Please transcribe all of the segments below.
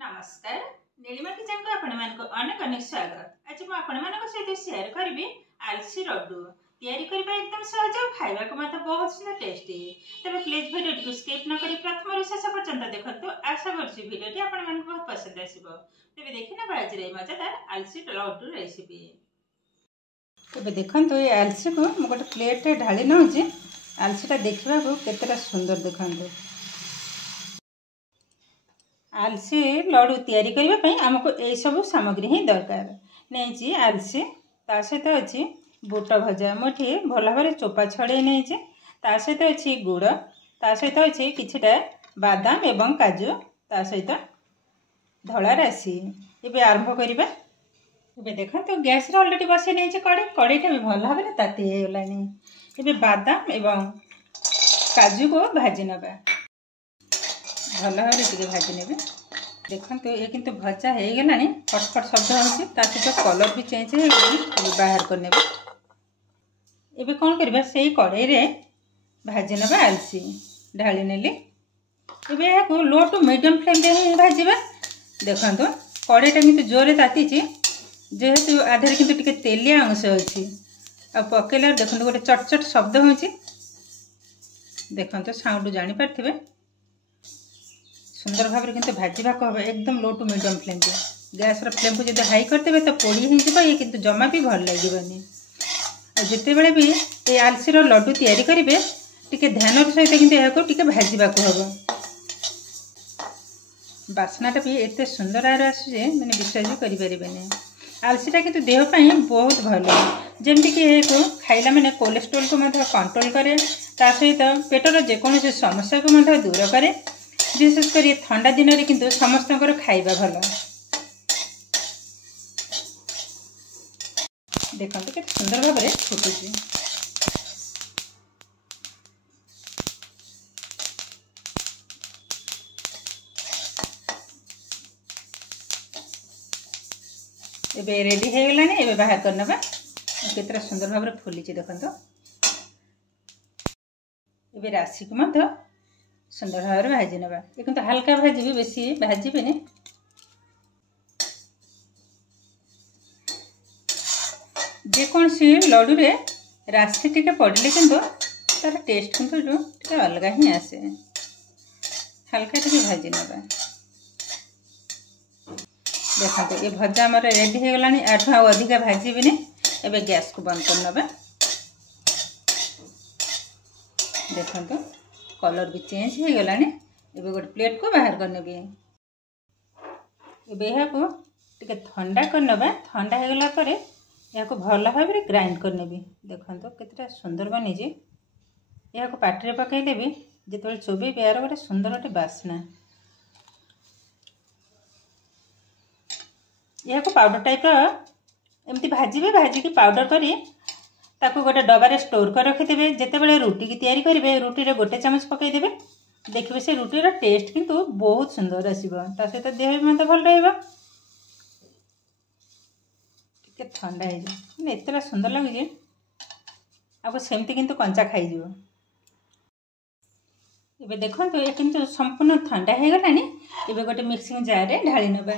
नमस्कार नीलिमा किचन को आपण मानको अनेक अनेक स्वागत। आज मु आपण मानको सहित शेयर करबी आलसी लड्डू तैयारी करबा एकदम सहज और खाइबा को मत बहुत सुंदर टेस्टी। तबे प्लीज वीडियो को स्किप न करी प्रथम रु शेष पर्यंत देखंतु। आशा करछि वीडियो टी आपण मानको बहुत पसंद आसीबो। तबे देखिना आज रे मजेदार आलसी लड्डू रेसिपी। तबे देखंतु ये आलसी को मु गोटे प्लेट रे ढाली नउची। आलसीटा देखिबा को केतेटा सुंदर देखंतु। आलसी लड्डू तैयारी करने आमको यही सब सामग्री ही दरकार नहीं। आलसी ता सहित अच्छी बुट भजा मुठी भल भाव चोपा छड़े नहीं। ता सहित अच्छी गुड़ ता सहित अच्छी किछिटा बादाम एवं काजू ता सहित धला राशि। ये आरंभ करवा। ये देखो तो गैस अलरेडी बसई नहीं कड़ईटा भी भल भाव ताती होगलानी। ये बादाम एवं काजू को भाजी नवा भल भाव भाजी ने। देखो तो ये किंतु भजा हो गला फटफट शब्द हो सहित कलर भी चेंज हो बाहर करने। एबे कौन करबा से कड़ई रे भाजी नवा आलसी ढाली नेली। एबे या लो टू मीडियम फ्लेम रे भाजीबा। देखो तो कड़ईटा किंतु जोरे ताती जेहेतु आधार किंतु टिके तेलिया अंश अच्छी आ पकेला देखो गोटे चटचट शब्द हो। देखो तो साउंड जानी पार्थिबे सुंदर भाव किंतु भाजवा को एकदम लो टू मीडियम फ्लेम पे। गैस फ्लेम को जब हाई करते तो पोड़ी ये किंतु जमा भी भल लगे। जिते बड़े भी ये आलसी लड्डू तैयारी करेंगे टिके ध्यान सहित किंतु टिके भाजवा को हम। बास्नाटा भी एत सुंदर आर आसे मैंने विश्वास भी करें। आलसीटा किंतु देहपाई बहुत भल जमती कि खाइला मैंने कोलेस्ट्रोल को कंट्रोल करे सहित पेटर जेकोसी समस्या को दूर करे। विशेषकर ये ठंडा दिन में किंतु समस्त खाइबा भल। देखो के सुंदर भाव में फुटुची। एबे रेडी हो गलानी। एबे बाहर करना केतरा सुंदर भाव में फुली। देखो तो एबे राशि को मत सुंदर भाव में भाजी नवा। ये किंतु हल्का भाजी बेसी भाजबेनि। जेकोसी लड्डू रे राशि टिके पड़े किंतु तार टेस्ट किंतु अलग ही आसे। हल्का टिके भाजी नवा। देखो तो ये भजा आम रेडी हो गलानी। आठू अधिका भाजबेनि। एबे गैस को बंद कर नवा। देखो तो कलर भी चेंज हो गलानी। एबे गोटे प्लेट को बाहर करने। एबे यहाँ टिके ठंडा करनबा। ठंडा हो गला परे यहाँ भल भाव में ग्राइंड करने। देखो तो कितना सुंदर बनी। यहाँ पार्टी पकईले भी जो चोबे यार गोटे सुंदर गोटे बास्ना। यहाँ पाउडर टाइप एमती भाजबे। भाजिकी पाउडर करी ताको गोटे डबारे स्टोर कर रखिदेवे। जितेबाला रुटी की तैयारी करेंगे रुटी रे गोटे चामच पकईदेवे। देखिए से रुटीर टेस्ट किंतु बहुत सुंदर आसो। सहित देह भी मत भल रहा। ठंडा हो एत सुंदर लगे आपको सेमती किंतु कंचा खाई। एबे देखो तो ये किंतु संपूर्ण ठंडा हो गलानी। एबे गोटे मिक्सिंग जार रे ढाली नबा।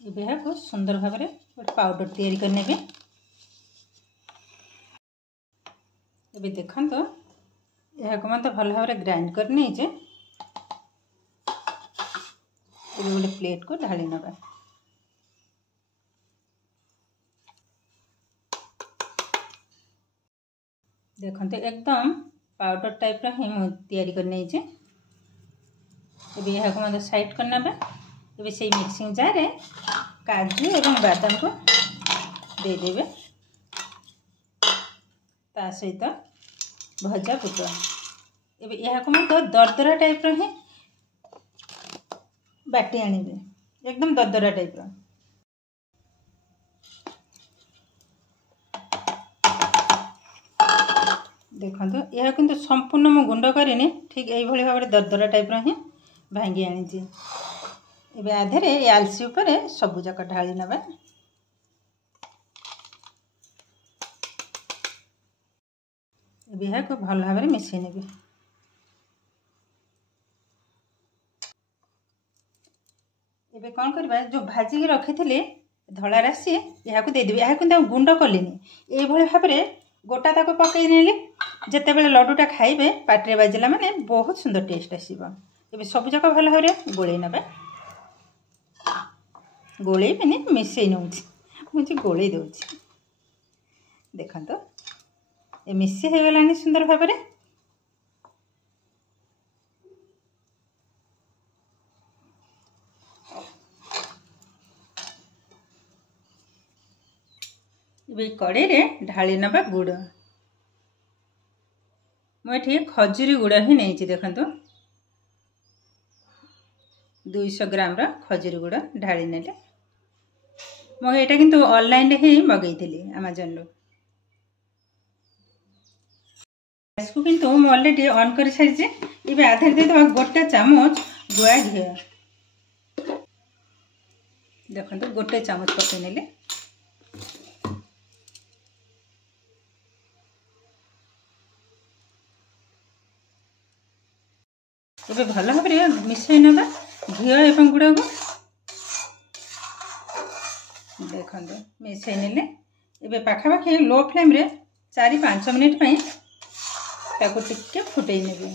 यहाँ सुंदर भाव में गोटे पाउडर तैयारी करने। एबे देखो तो यहाँ मत भल भाव में ग्राइंड करने। गोटे प्लेट को ढाली नवा। देखो तो एकदम पाउडर टाइप ही तैयारी करने। एबे यहाँ मत साइड करना। एबे से मिक्सिंग जार रे काजू एवं बादाम को देदेवे। ता सहित भजा बुट। एबे यहाँ मत दरदरा टाइप ही बाटी आनिबे। एकदम दरदरा टाइप। देखो तो यह किंतु संपूर्ण मु गुंड करिनी। ठीक यही भाव में दरदरा टाइप ही भांगी आनी। एबे आधे आलसी उपरे सबू जाक ढाली नवा। यहाँ को भल भाव में मिसई नेबी। एबे कौन करबा जो भाजी रखी थे धला राशि यहाँ को देदेवी। यहाँ कि गुंड कलिनी ये भाव में गोटा ताको पकई नेली। जितेबाला लड्डूटा खाइबे पाटे बाजिला माने बहुत सुंदर टेस्ट आसो। ए सब जाक भल भाव में गोल ना गोल मैंने मिसई नौ मुझे गोल दूसरी देखो तो ये मिसी हो गलानी सुंदर भाव में। कड़े ढाली नवा गुड़ मुझे खजुरी गुड़ ही नहीं देखो 200 ग्राम खजुरी गुड़ ढाली ने मुझे यहाँ किंतु ऑनलाइन ही मगई अमेजन रू। गैस को किंतु मुझे ऑलरेडी ऑन कर सारी ये आधार दे दबा गोटे चामच गुआ घी देखो गोटे चामच पकई नेले। ये भल भाव में मिसई नवा घी एवं गुड़ को देखो मिसई नेले। ये पाखापाखि लो फ्लेम रे 4-5 मिनिट ताको टिके फुटई नेबे।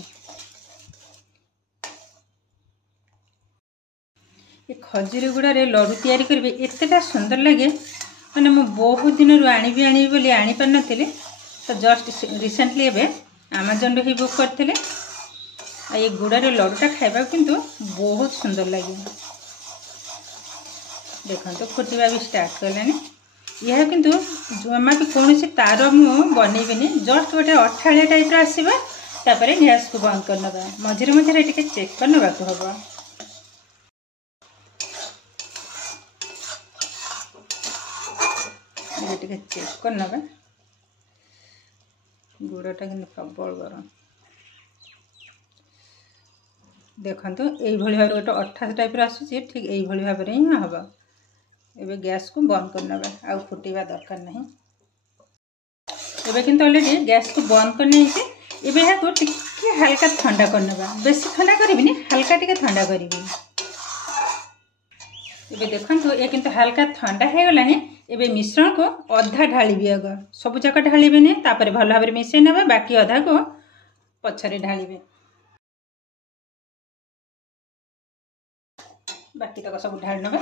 ये खजुरी गुड़े लड्डू तैयारी करेंगे एतेटा सुंदर लगे मैंने मु बहुत दिन रू आनी बोली आनी पार नथिले तो जस्ट रिसेंटली एबे अमेजन रू ही बुक करथिले। ये गुड़ारे लड्डूटा खाइबा किंतु बहुत सुंदर लगे। देखो फुटवा भी स्टार्ट कलानी। यह किंतु जमा भी कौन से तार मु बनईबेनी जस्ट गोटे अठाड़िया टाइप आसवा तापर गैस को बंद कर नवा मझे मझे टे चेक कर नवा हम। टे चेक कर नवा गुड़टा कि प्रबल गरम देखो यही भाव गोटे अठा टाइप आसूसी ठीक यही भाव में ही हम। एबे गैस को बंद कर नवा आउ फुटेबा दरकार नहीं। एबे किंतु ऑलरेडी गैस को बंद करने एबे यहाँ को टिके हल्का ठंडा कर नवा बेसी ठंडा करिबिनी हल्का टिके ठंडा करिबी। एबे देखंतु ये किंतु हल्का ठंडा हो गलानी। एबे मिश्रण को अधा ढालिबी आग सब जाक ढालिबेनी तापर भल भाव में मिसई नवा बाकी अधा को पछरे ढालिबे बाकी तक सब ढाल नवा।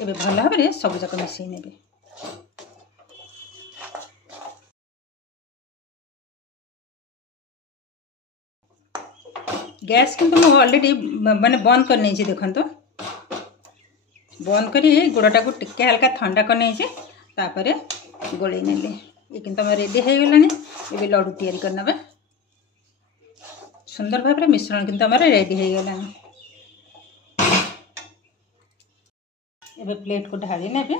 एबे भल भाव में सब जाक मिसई नेबे। गैस किंतु मुझे ऑलरेडी माने बंद कर नहीं देखो तो बंद करी गुड़टा को टिके हल्का ठंडा कर नहीं तापर गोल नेले। ये किंतु रेडी हो गलानी। ये लड्डू तैयारी कर नवा सुंदर भाव में मिश्रण किंतु रेडी हो गलानी। एबे प्लेट को ढाली नेबे।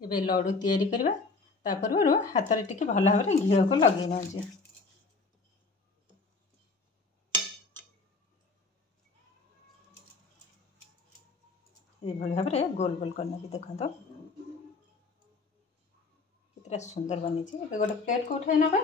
एबे लड्डू तैयारी करबा तापर हाथ में टिके भल भाव में घी को लगे नौचे। ये भाव में गोल गोल करना भी देखो तो कितना सुंदर बनी। गोटे प्लेट को उठाई नवा।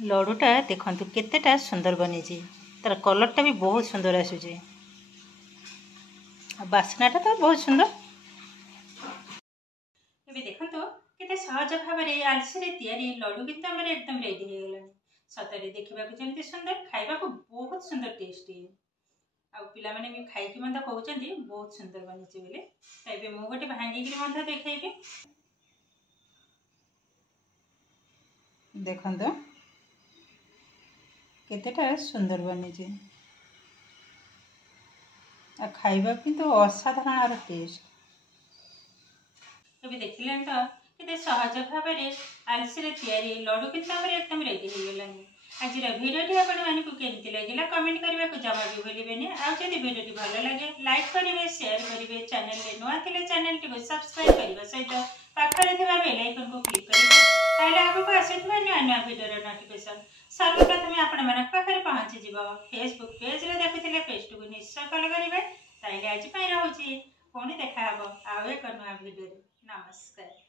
लड्डूटा देखु केतेटा सुंदर बनी तार कलरटा भी बहुत सुंदर आसूची बास्नाटा तो बहुत सुंदर। ये देखो केते सहज भाव में आलसी तैयारी लड्डू भी एकदम रेडी हो गलानी। सतरे देखा जमी सुंदर खाइबा को बहुत सुंदर टेस्टी आ पिला माने भी खाइकी मत कहते बहुत सुंदर बनी बोले। तो मुझे गोटे भांगिकी देखी देखो केतेटा सुंदर बनी खाइबा कि तो असाधारण टेस्ट। ଏବେ ଦେଖିଲେଣି ତ କେତେ ସହଜ ଭାବରେ ଆଲସିରେ ତିଆରି ଲଡ଼ୁ କିନ୍ତୁ ଆମର एकदम रेडी हो गलानी। आज भिडियोटी आपको केमती लगे कमेंट करने को जमा भी भूलें। आज भिडियोटी भल लगे लाइक करेंगे, शेयर करेंगे, चैनल में नुआ थे चैनल टी सब्सक्राइब करने सहित पाखरे बेल आइकन को क्लिक करेंगे आगे आसुवा नुआ नुआ भिडियो नोटिफिकेशन सर्वप्रथम आपण पाखे पहुँची जाव। फेसबुक पेज देखुले पेज को निश्चय फॉलो करेंगे। आज रोचे पुणी देखा आउ एक नुआ भिडियो। नमस्कार।